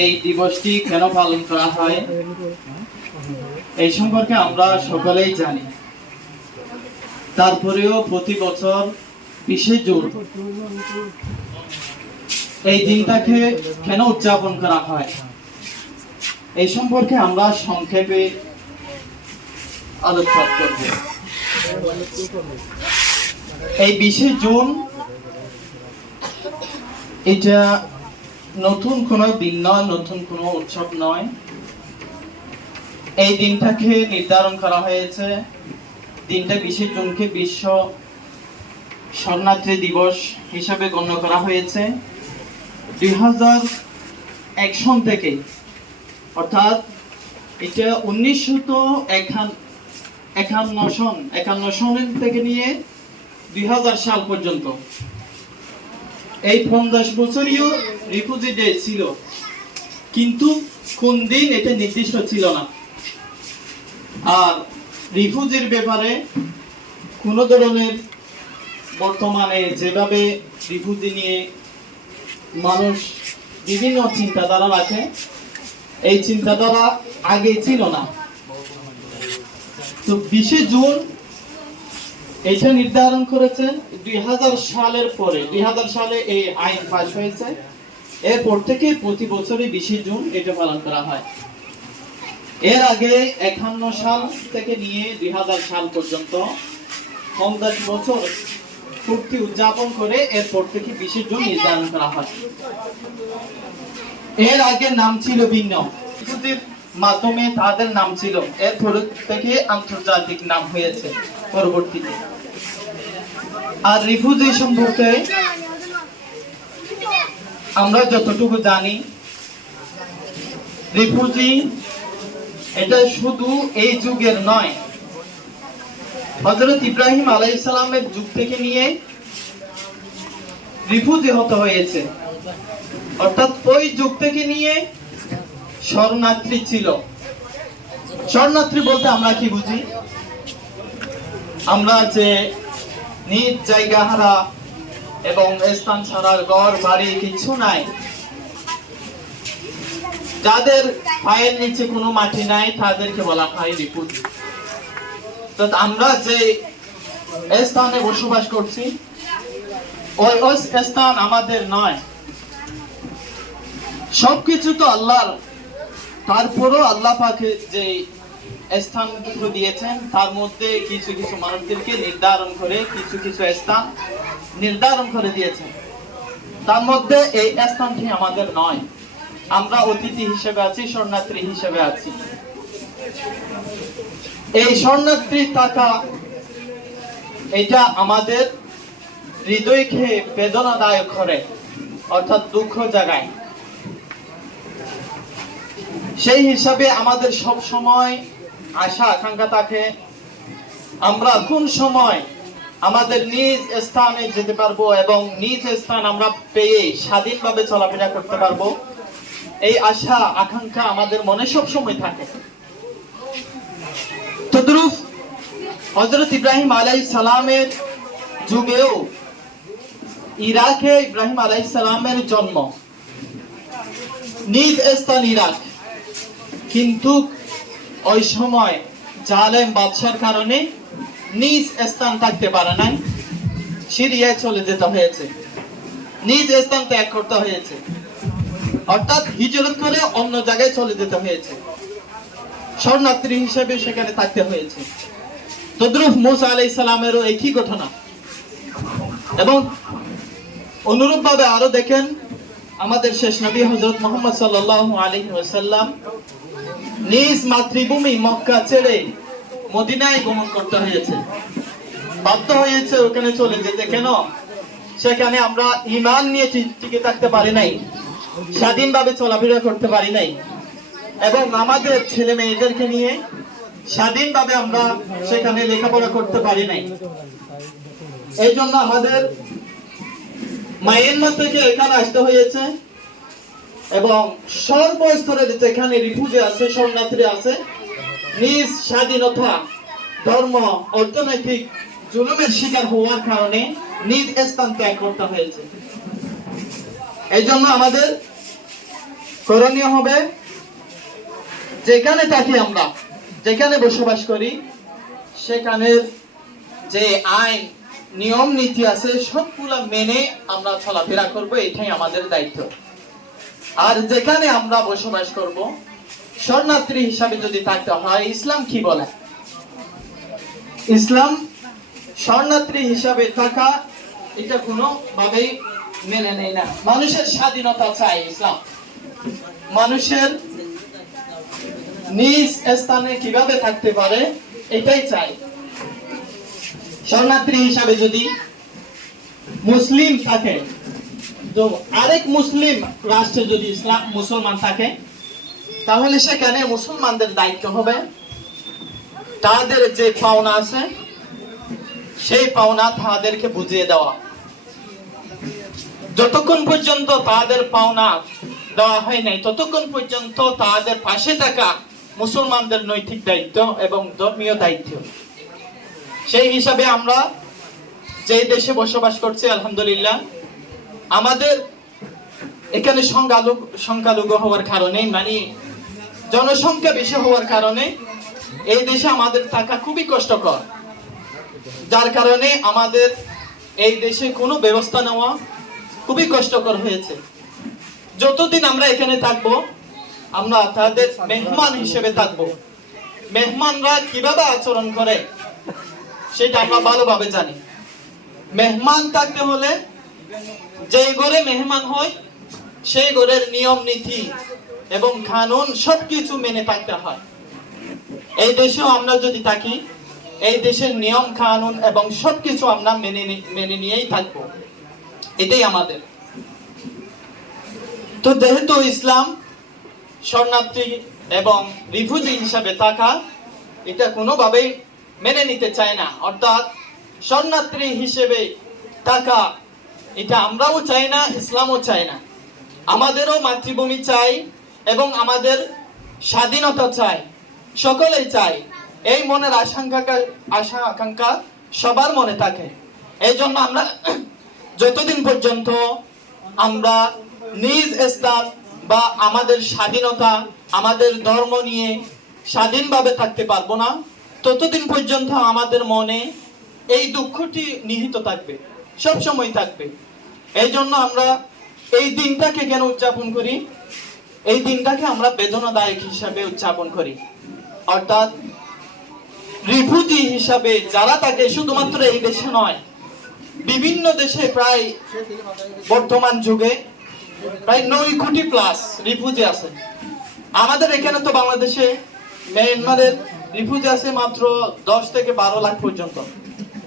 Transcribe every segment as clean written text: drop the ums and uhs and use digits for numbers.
এই দিবসটি কেন পালন করা হয় এই সম্পর্কে আমরা সকলেই জানি। তারপরেও প্রতি বছর 20শে জুন এই দিনটাকে কেন উদযাপন করা হয় এই সম্পর্কে আমরা সংক্ষেপে আলোকপাত করব। এই 20শে জুন এটা নতুন কোনো দিন নয়, নতুন কোনো উৎসব নয়। এই দিনটাকে নির্ধারণ করা হয়েছে, দিনটা 20শে জুনকে বিশ্ব শরণার্থী দিবস হিসাবে গণ্য করা হয়েছে 2001 সন থেকে, অর্থাৎ এটা 1951 সন থেকে নিয়ে 2000 সাল পর্যন্ত এই 50 বছরীয় রিফিউজি ডে ছিল, কিন্তু কোন দিন এটা নির্দিষ্ট ছিল না। আর রিফিউজির ব্যাপারে কোন ধরনের বর্তমানে যেভাবে রিফিউজি নিয়ে মানুষ বিভিন্ন চিন্তাধারা রাখে, এই চিন্তাধারা আগে ছিল না। তো 20শে জুন এটা নির্ধারণ করেছেন 2000 সালের পরে। 2000 সালে এই আইন পাস হয়েছে, এরপর থেকে প্রতি বছরই 20শে জুন এটা পালন করা হয়। এর আগে 51 সাল থেকে নিয়ে 2000 সাল পর্যন্ত 50 বছর পূর্তি উদযাপন করে এরপর থেকে 20শে জুন নির্ধারণ করা হয়। এর আগে নাম ছিল ভিন্ন, রিফিউজির মাধ্যমে তাদের নাম ছিল, এরপর থেকে আন্তর্জাতিক নাম হয়েছে পরবর্তীতে। আর রিফিউজি সম্পর্কে আমরা যতটুকু জানি, রিফিউজি এটা শুধু এই যুগের নয়, হযরত ইব্রাহিম আলাইহিস সালামের যুগ থেকে নিয়ে রিফিউজি হতে হয়েছে, অর্থাৎ ওই যুগ থেকে নিয়ে শরণার্থী ছিল। শরণার্থী বলতে আমরা কি বুঝি? আমরা যে নিজ জায়গা হারা এবং স্থান ছাড়ার ঘর বাড়ি কিছু নাই, যাদের পায়ের নিচে কোনো মাটি নাই, তাদেরকে বলা হয় রিফিউজি। তো আমরা যে স্থানে বসবাস করছি ওই স্থান আমাদের নয়, সবকিছু তো আল্লাহর। তারপরও আল্লাহ পাকে যে স্থানগুলো দিয়েছেন তার মধ্যে কিছু কিছু মানুষদেরকে নির্ধারণ করে কিছু কিছু স্থান নির্ধারণ করে দিয়েছেন, তার মধ্যে এই স্থানটি আমাদের নয়। আমরা অতিথি হিসেবে আছি, শরণার্থী হিসেবে আছি। এই শরণার্থী থাকা এটা আমাদের হৃদয়কে বেদনাদায়ক করে, অর্থাৎ দুঃখ জাগায়। সেই হিসাবে আমাদের সব সময় আশা আকাঙ্ক্ষা থাকে আমরা কোন সময় আমাদের নিজ স্থানে যেতে পারবো এবং নিজ স্থান আমরা পেয়ে স্বাধীনভাবে চলাফেরা করতে পারবো, এই আশা আকাঙ্ক্ষা আমাদের মনে সব সময় থাকে। তদ্রূপ হযরত ইব্রাহিম আলাইহিস সালামের যুগেও ইরাকে ইব্রাহিম আলাইহিস সালামের জন্ম, নিজ স্থান ইরাক, কিন্তু ওই সময় জালেম বাদশার কারণে নিজ স্থান থাকতে পারে নাই, সিরিয়ায় চলে যেতে হয়েছে, নিজ স্থান ত্যাগ করতে হয়েছে, অর্থাৎ হিজরত করে অন্য জায়গায় চলে যেতে হয়েছে, শরণার্থী হিসেবে সেখানে থাকতে হয়েছে। তদ্রুপ মুসা আলাইহিস সালামেরও একই ঘটনা। এবং অনুরূপভাবে আরো দেখেন, আমাদের শেষ নবী হযরত মুহাম্মদ সাল্লাল্লাহু আলাইহি ওয়াসাল্লাম নিজ মাতৃভূমি মক্কা ছেড়ে মদিনায় গমন করতে হয়েছে, বাধ্য হয়েছে ওখানে চলে যেতে। কেন? সেখানে আমরা ঈমান নিয়ে টিকে থাকতে পারি নাই, স্বাধীনভাবে চলাফেরা করতে পারি নাই, এবং আমাদের ছেলে মেয়েদেরকে নিয়ে স্বাধীনভাবে আমরা সেখানে লেখাপড়া করতে পারি নাই। এই জন্য আমাদের মায়ানমার থেকে এখানে আসতে হয়েছে, এবং সর্বস্তরে যেখানে রিফিউজি আছে, শরণার্থী আছে, নিজ স্বাধীনতা, ধর্ম, অর্থনৈতিক জুলুমের শিকার হওয়ার কারণে নিজ স্থান ত্যাগ করতে হয়েছে। এই জন্য আমাদের করণীয় হবে যেখানে থাকি আমরা, যেখানে বসবাস করি, সেখানের যে আইন নিয়ম নীতি আছে সবগুলা মেনে আমরা চলাফেরা করব, এটাই আমাদের দায়িত্ব। আর যেখানে আমরা বসবাস করব, শরণার্থী হিসাবে যদি থাকতে হয়, ইসলাম কি বলে? ইসলাম শরণার্থী হিসাবে থাকা এটা কোনো ভাবেই মেনে নেয় না। মানুষের স্বাধীনতা চাই ইসলাম। মানুষের নিজ স্থানে কিভাবে থাকতে পারে এটাই চাই। শরণার্থী হিসাবে যদি মুসলিম থাকে, তো আরেক মুসলিম রাষ্ট্রে যদি ইসলাম মুসলমান থাকে, তাহলে সেখানে মুসলমানদের দায়িত্ব হবে তাদের যে পাওনা আছে সেই পাওনা তাদেরকে বুঝিয়ে দেওয়া। যতক্ষণ পর্যন্ত তাদের পাওনা দেওয়া হয় নাই, ততক্ষণ পর্যন্ত তাদের পাশে থাকা মুসলমানদের নৈতিক দায়িত্ব এবং ধর্মীয় দায়িত্ব। সেই হিসাবে আমরা যে দেশে বসবাস করছি, আলহামদুলিল্লাহ, আমাদের এখানে সংখ্যালঘু হওয়ার কারণে, মানে জনসংখ্যা বেশি হওয়ার কারণে এই দেশে আমাদের থাকা খুবই কষ্টকর। যার কারণে আমাদের এই দেশে কোনো ব্যবস্থা নেওয়া খুবই কষ্টকর হয়েছে। যতদিন আমরা এখানে থাকবো, আমরা তাদের মেহমান হিসেবে থাকবো। মেহমানরা কিভাবে আচরণ করে সেটা আমরা ভালোভাবে জানি। মেহমান থাকতে হলে যে ঘরে মেহমান হয় সেই ঘরের নিয়ম নীতি এবং কানুন সবকিছু মেনে থাকতে হয়। এই দেশেও আমরা যদি থাকি, এই দেশের নিয়ম কানুন এবং সবকিছু আমরা মেনে নিয়েই থাকবো, এটাই আমাদের। তো যেহেতু ইসলাম শরণার্থী এবং রিফিউজি হিসাবে থাকা এটা কোনোভাবেই মেনে নিতে চায় না, অর্থাৎ শরণার্থী হিসেবে থাকা এটা আমরাও চাই না, ইসলামও চায় না। আমাদেরও মাতৃভূমি চাই এবং আমাদের স্বাধীনতা চাই, সকলেই চাই। এই মনের আশা আকাঙ্ক্ষা সবার মনে থাকে। এই জন্য আমরা যতদিন পর্যন্ত আমরা নিজ স্থান বা আমাদের স্বাধীনতা, আমাদের ধর্ম নিয়ে স্বাধীনভাবে থাকতে পারবো না, ততদিন পর্যন্ত আমাদের মনে এই দুঃখটি নিহিত থাকবে, সব সময় থাকবে। এই জন্য আমরা এই দিনটাকে কেন উদযাপন করি? এই দিনটাকে আমরা বেদনাদায়ক হিসাবে উদযাপন করি। অর্থাৎ রিফিউজি হিসাবে যারা থাকে, শুধুমাত্র এই দেশে নয়, বিভিন্ন দেশে প্রায় বর্তমান যুগে প্রায় 9 কোটি প্লাস রিফিউজি আছে। আমাদের এখানে তো বাংলাদেশে মিয়ানমারের রিফিউজি আছে মাত্র 10 থেকে 12 লাখ পর্যন্ত,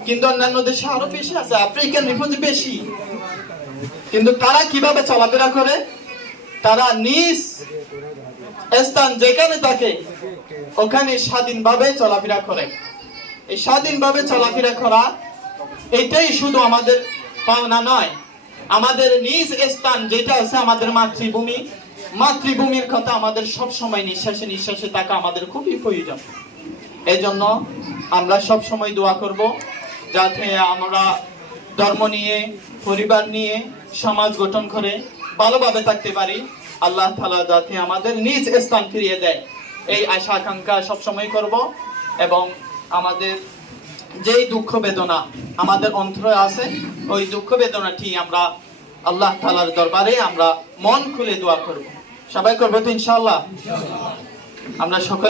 কিন্তু অন্যান্য দেশে আরো বেশি আছে। আফ্রিকান রিফিউজি বেশি। কিন্তু তারা কিভাবে চলাফেরা করে? তারা নিজ স্থান যেখানে থাকে ওখানে স্বাধীনভাবে চলাফেরা করে। এই স্বাধীনভাবে চলাফেরা করা এটাই শুধু আমাদের পাওনা নয়, আমাদের নিজ স্থান যেটা আছে আমাদের মাতৃভূমি, মাতৃভূমির কথা আমাদের সব সময় নিঃশ্বাসে নিঃশ্বাসে থাকা আমাদের খুবই প্রয়োজন। এই জন্য আমরা সব সময় দোয়া করব যাতে আমরা ধর্ম নিয়ে, পরিবার নিয়ে, সমাজ গঠন করে ভালোভাবে থাকতে পারি। আল্লাহ তাআলা যাতে আমাদের নিজ স্থান ফিরিয়ে দেয়, এই আশা আকাঙ্ক্ষা সবসময় করব। এবং আমাদের যেই দুঃখ বেদনা আমাদের অন্তরে আছে, ওই দুঃখ বেদনাটি আমরা আল্লাহ তাআলার দরবারে আমরা মন খুলে দোয়া করব। সবাই করবো তো ইনশাআল্লাহ? আমরা সকলে